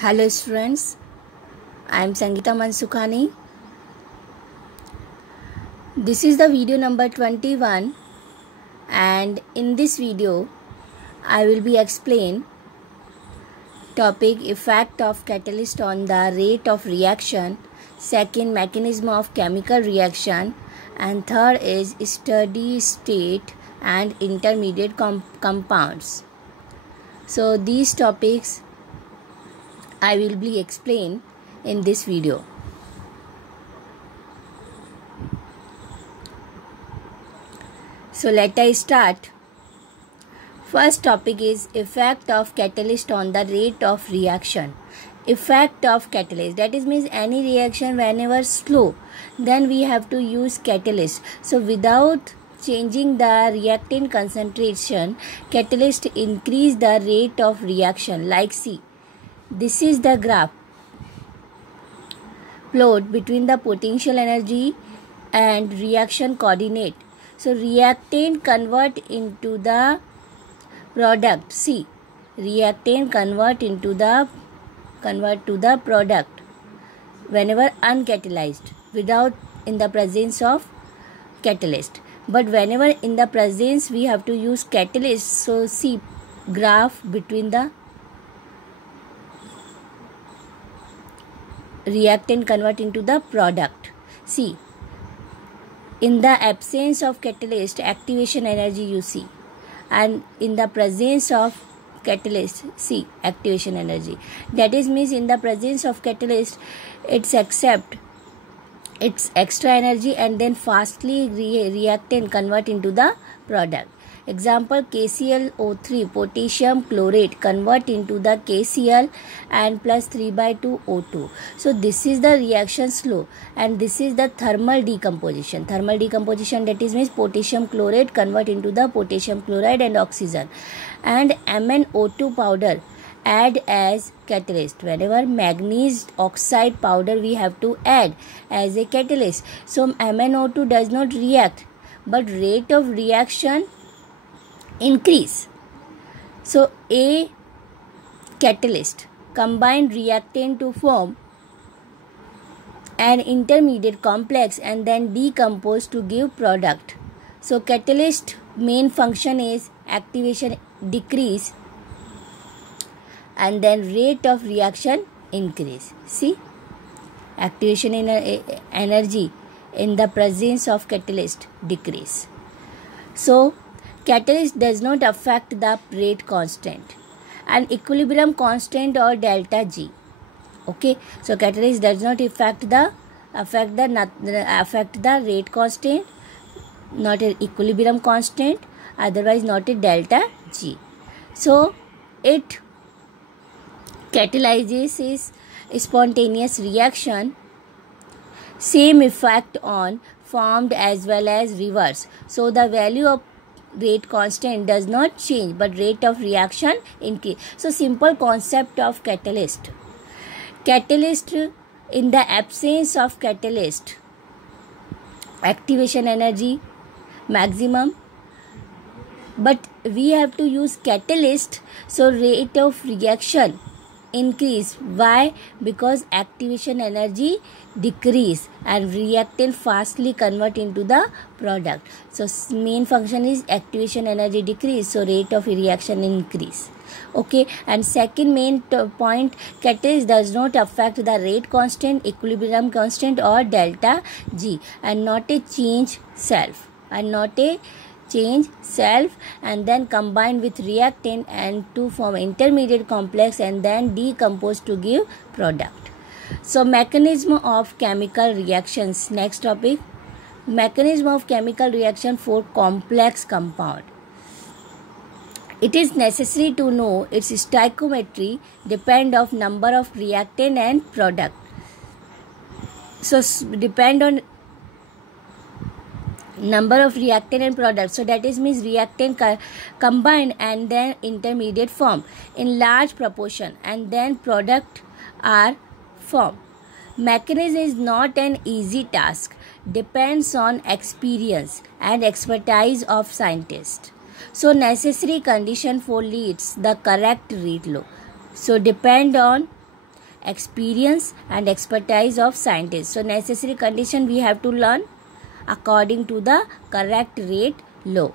Hello students, I am Sangeeta Mansukhani. This is the video number 21 and in this video I will be explain topic effect of catalyst on the rate of reaction, second mechanism of chemical reaction and third is steady state and intermediate compounds. So these topics I will be explain in this video. So let us start. First topic is effect of catalyst on the rate of reaction. Effect of catalyst, that is means any reaction whenever slow, then we have to use catalyst. So without changing the reactant concentration, catalyst increase the rate of reaction. Like see, this is the graph plot between the potential energy and reaction coordinate. So reactant convert into the product. See, reactant convert to the product whenever uncatalyzed, without in the presence of catalyst. But whenever in the presence we have to use catalyst. So see graph between the reactant convert into the product. See, in the absence of catalyst, activation energy you see, and in the presence of catalyst, see activation energy. That is means in the presence of catalyst, it's accept its extra energy and then fastly reactant convert into the product. Example, KClO3 potassium chlorate convert into the KCl and plus 3/2 O2. So this is the reaction slow and this is the thermal decomposition. Thermal decomposition, that is means potassium chlorate convert into the potassium chloride and oxygen, and MnO2 powder add as catalyst. Whenever manganese oxide powder we have to add as a catalyst. So MnO2 does not react, but rate of reaction increase. So a catalyst combine reactant to form an intermediate complex and then decompose to give product. So catalyst main function is activation decrease and then rate of reaction increase. See, activation energy in the presence of catalyst decrease. So catalyst does not affect the rate constant and equilibrium constant or delta G. Okay, so catalyst does not affect the rate constant, not an equilibrium constant, otherwise not a delta G. So it catalyzes is spontaneous reaction, same effect on formed as well as reverse. So the value of rate constant does not change, but rate of reaction increase. So simple concept of catalyst. Catalyst, in the absence of catalyst, activation energy maximum, but we have to use catalyst, so rate of reaction increase. Why? Because activation energy decrease and reactant fastly convert into the product. So main function is activation energy decrease, so rate of reaction increase. Okay, and second main point, catalyst does not affect the rate constant, equilibrium constant or delta G, and not a change self, and then combine with reactant and to form intermediate complex and then decompose to give product. So mechanism of chemical reactions. Next topic, mechanism of chemical reaction for complex compound. It is necessary to know its stoichiometry depend of number of reactant and product. So depend on number of reactant and product. So that is means reactant combine and then intermediate form in large proportion and then product are formed. Mechanism is not an easy task, depends on experience and expertise of scientists. So necessary condition for leads the correct rate law. So depend on experience and expertise of scientists. So necessary condition we have to learn according to the correct rate law.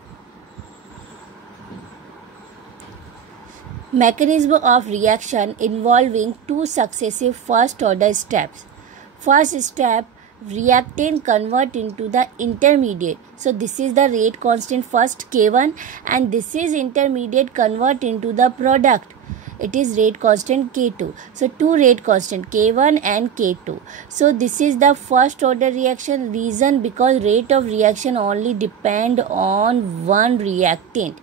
Mechanism of reaction involving two successive first order steps. First step, reactant convert into the intermediate. So this is the rate constant first K1, and this is intermediate convert into the product. It is rate constant K2. So two rate constant K1 and K2. So this is the first order reaction. Reason because rate of reaction only depend on one reactant.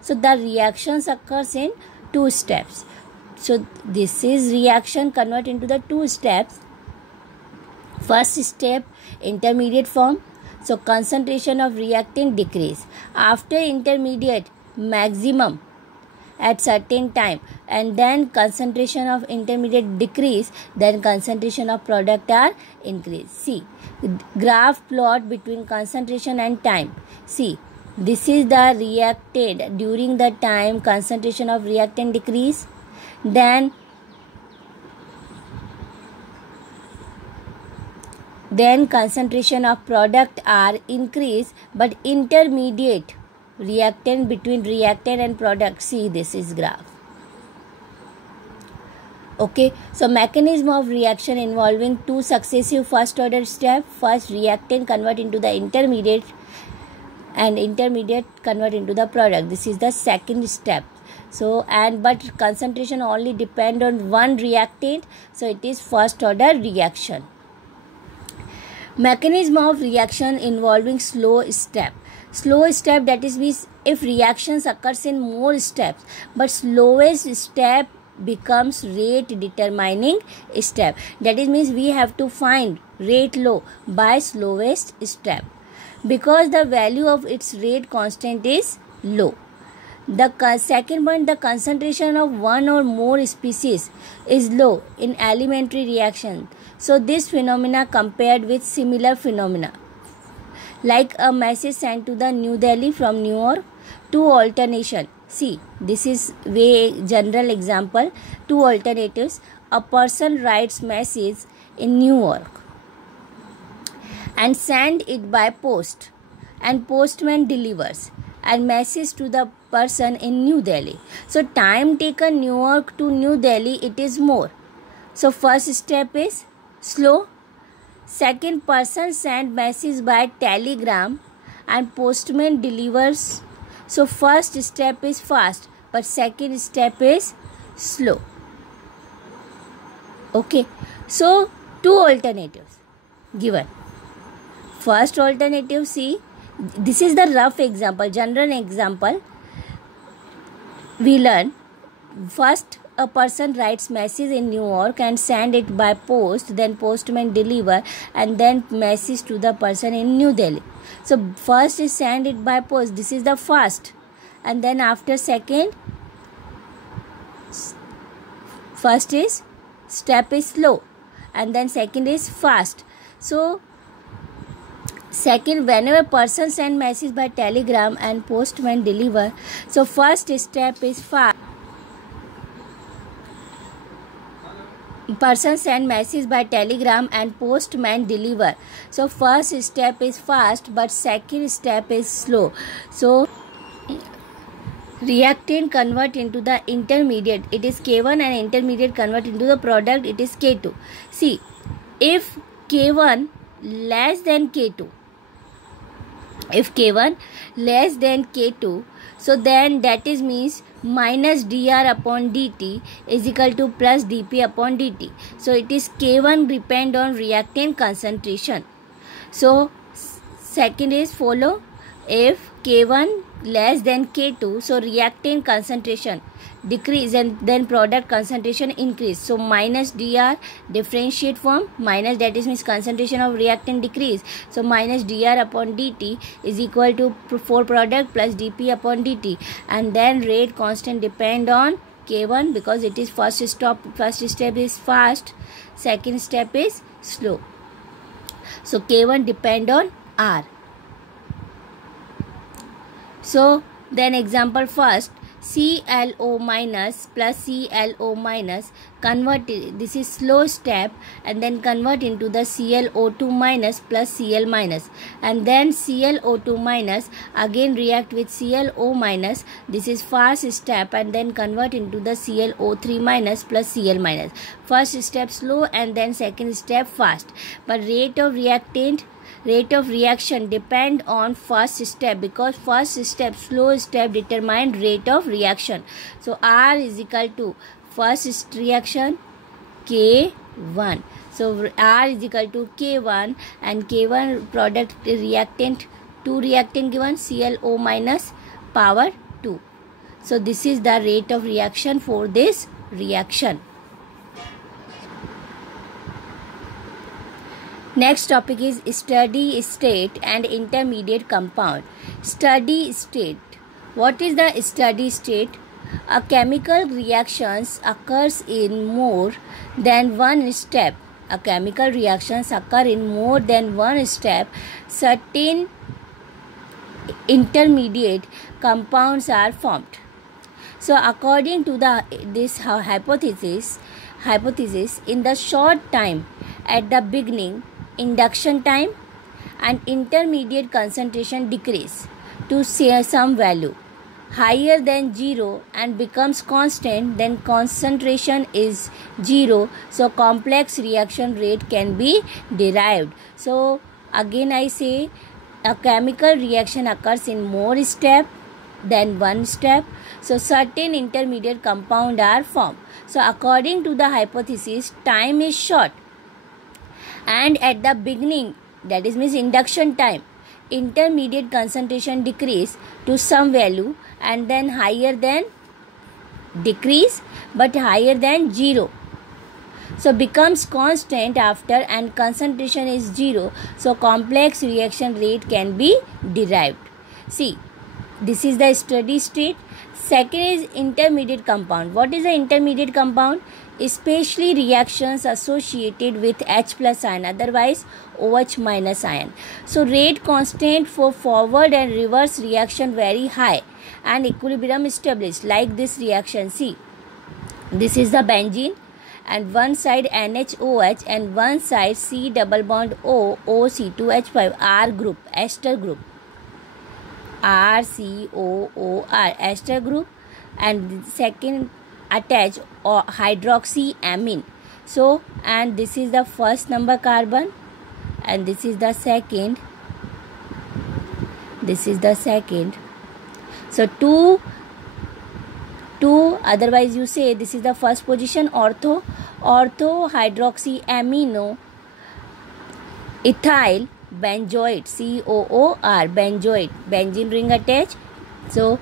So the reactions occurs in two steps. So this is reaction convert into the two steps. First step, intermediate form. So concentration of reactant decrease. After intermediate, maximum at certain time, and then concentration of intermediate decrease, then concentration of product are increase. See, graph plot between concentration and time. See, this is the reactant during the time concentration of reactant decrease, then concentration of product are increase, but intermediate reactant between reactant and product. See, this is graph. Okay, so mechanism of reaction involving two successive first order steps. First, reactant convert into the intermediate, and intermediate convert into the product. This is the second step. So, but concentration only depend on one reactant, so it is first order reaction. Mechanism of reaction involving slow step. Slow step, that is means if reactions occurs in more steps, but slowest step becomes rate determining step. That is means we have to find rate low by slowest step, because the value of its rate constant is low. The second point, the concentration of one or more species is low in elementary reaction. So this phenomena compared with similar phenomena, like a message sent to the New Delhi from New York, two alternation. See, this is very general example. Two alternatives. A person writes message in New York and send it by post, and postman delivers and message to the person in New Delhi. So time taken New York to New Delhi, it is more. So first step is slow. Second, person send message by telegram and postman delivers. So first step is fast, but second step is slow. Okay, so two alternatives given. First alternative, see, this is the rough example, general example. We learn first, a person writes message in New York and send it by post, then postman deliver, and then message to the person in New Delhi. So first is send it by post, this is the fast, and then after second, first is step is slow, and then second is fast. So second, whenever person send message by telegram and postman deliver, so first step is fast. Person send message by telegram and postman deliver. So first step is fast, but second step is slow. So reactant convert into the intermediate, it is K1, and intermediate convert into the product, it is K2. See, if K1 less than K2, if K1 less than K2, so then that is means minus dr upon dt is equal to plus dp upon dt. So it is K1 depend on reactant concentration. So second is follow, if K1 less than K2, so reactant concentration decrease and then product concentration increase. So minus dr, differentiate form, minus, that is means concentration of reactant decrease. So minus dr upon dt is equal to for product plus dp upon dt, and then rate constant depend on K1 because it is first step is fast, second step is slow. So K1 depend on R. So then example first, ClO minus plus ClO minus, convert it, this is slow step, and then convert into the ClO2 minus plus Cl minus, and then ClO2 minus again react with ClO minus, this is fast step, and then convert into the ClO3 minus plus Cl minus. First step slow and then second step fast, but rate of reaction depend on first step, because first step slow step determine rate of reaction. So R is equal to first reaction K1. So R is equal to K1, and K1 product reactant, 2 reactant given, ClO minus power 2. So this is the rate of reaction for this reaction. Next topic is steady state and intermediate compound. Steady state. What is the steady state? A chemical reactions occurs in more than one step. A chemical reactions occur in more than one step. Certain intermediate compounds are formed. So according to this hypothesis, in the short time at the beginning, induction time and intermediate concentration decrease to some value higher than 0 and becomes constant, then concentration is 0, so complex reaction rate can be derived. So again I say, a chemical reaction occurs in more step than one step, so certain intermediate compound are formed. So according to the hypothesis, time is short, and at the beginning, that is means induction time, intermediate concentration decrease to some value, and then higher than decrease but higher than 0, so becomes constant after, and concentration is 0, so complex reaction rate can be derived. See, this is the steady state. Second is intermediate compound. What is the intermediate compound? Especially reactions associated with H plus ion, otherwise OH minus ion. So rate constant for forward and reverse reaction very high, and equilibrium established, like this reaction. See, this is the benzene, and one side NHOH and one side C double bond O, OC2H5, R group, ester group, RCOOR, ester group, and second attach or hydroxyamine. So, and this is the first number carbon, and this is the second, so two, otherwise you say this is the first position, ortho hydroxyamino ethyl benzoate, COOR, benzoate, benzene ring attached. So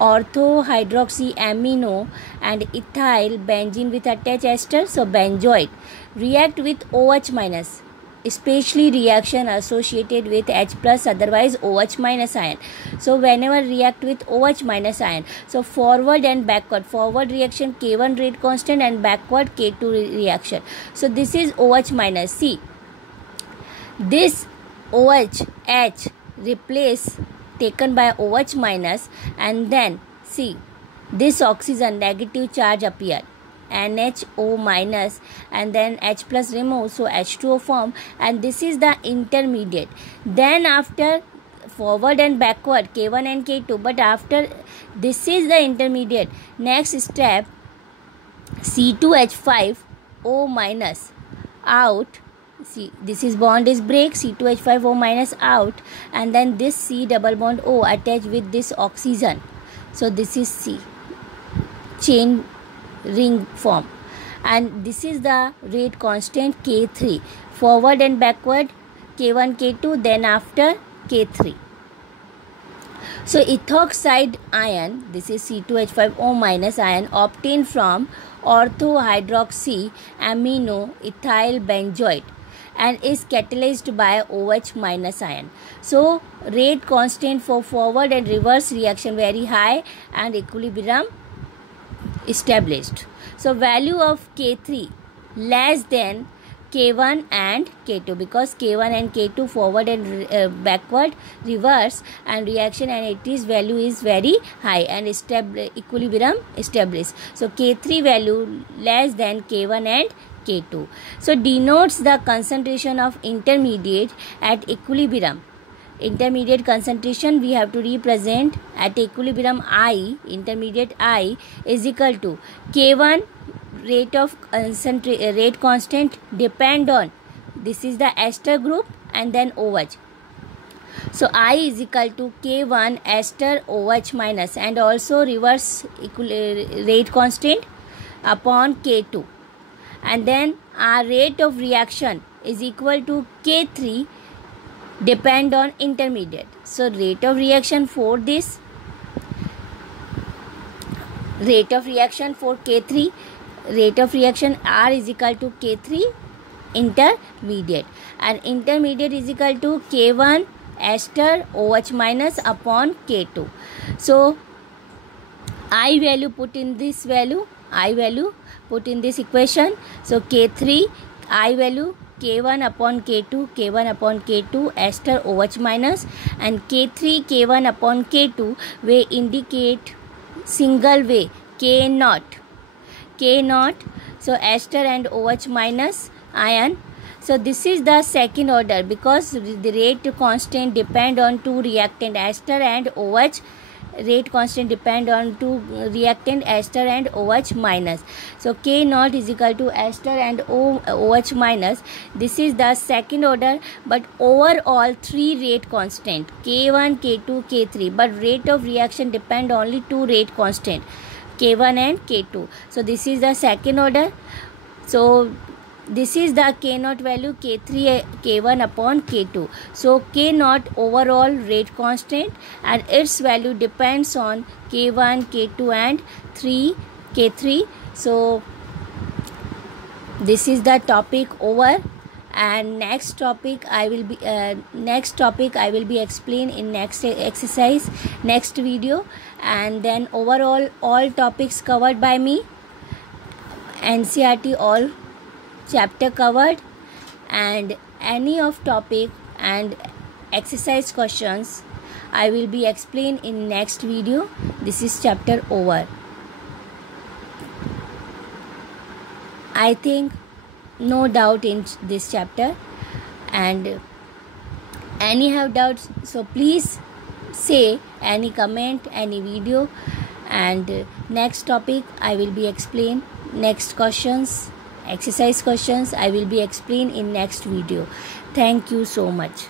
ortho hydroxyamino and ethyl benzene with attached ester, so benzoate, react with OH minus, especially reaction associated with H plus, otherwise OH minus ion. So whenever react with OH minus ion, so forward and backward, forward reaction K1 rate constant and backward K2 reaction. So this is OH minus. See, this OH, H replace taken by OH minus, and then see, this oxygen negative charge appear, NHO minus, and then H plus remove, so H2O form, and this is the intermediate. Then after forward and backward K1 and K2, but after this is the intermediate. Next step, C2H5O minus out. See, this is bond is break, C2H5O minus out, and then this C double bond O attached with this oxygen. So this is C, chain ring form, and this is the rate constant K3, forward and backward K1 K2, then after K3. So ethoxide ion, this is C2H5O minus ion, obtained from orthohydroxyamino ethyl benzoate and is catalyzed by OH minus ion. So rate constant for forward and reverse reaction very high, and equilibrium established. So value of K3 less than K1 and K2, because K1 and K2 forward and backward, reverse and reaction, and its value is very high and equilibrium established. So K3 value less than K1 and K2. So denotes the concentration of intermediate at equilibrium. Intermediate concentration we have to represent at equilibrium I, intermediate I is equal to K1 rate constant depend on, this is the ester group and then OH. So I is equal to K1 ester OH minus, and also reverse rate constant upon K2, and then our rate of reaction is equal to K3 depend on intermediate. So rate of reaction for this, rate of reaction for K3, rate of reaction R is equal to K3 intermediate, and intermediate is equal to K1 ester OH minus upon K2. So I value put in this value, I value put in this equation. So K3 I value K1 upon K2, K1 upon K2 ester OH minus, and K3 K1 upon K2 we indicate single way K naught. So ester and OH minus ion. So this is the second order, because the rate constant depend on two reactant ester and OH. Rate constant depend on two reactant ester and OH minus. So K naught is equal to ester and OH minus. This is the second order, but overall three rate constant K1, K2, K3, but rate of reaction depend only two rate constant K1 and K2. So this is the second order. So this is the K naught value K3 K1 upon K2. So K naught overall rate constant, and its value depends on K1, K2 and K3. So this is the topic over, and next topic I will be explain in next exercise, next video, and then overall all topics covered by me, NCERT all chapter covered, and any of topic and exercise questions I will be explain in next video. This is chapter over. I think no doubt in this chapter, and any have doubts, so please say any comment, any video, and next topic I will be explain, next questions, exercise questions I will be explain in next video. Thank you so much.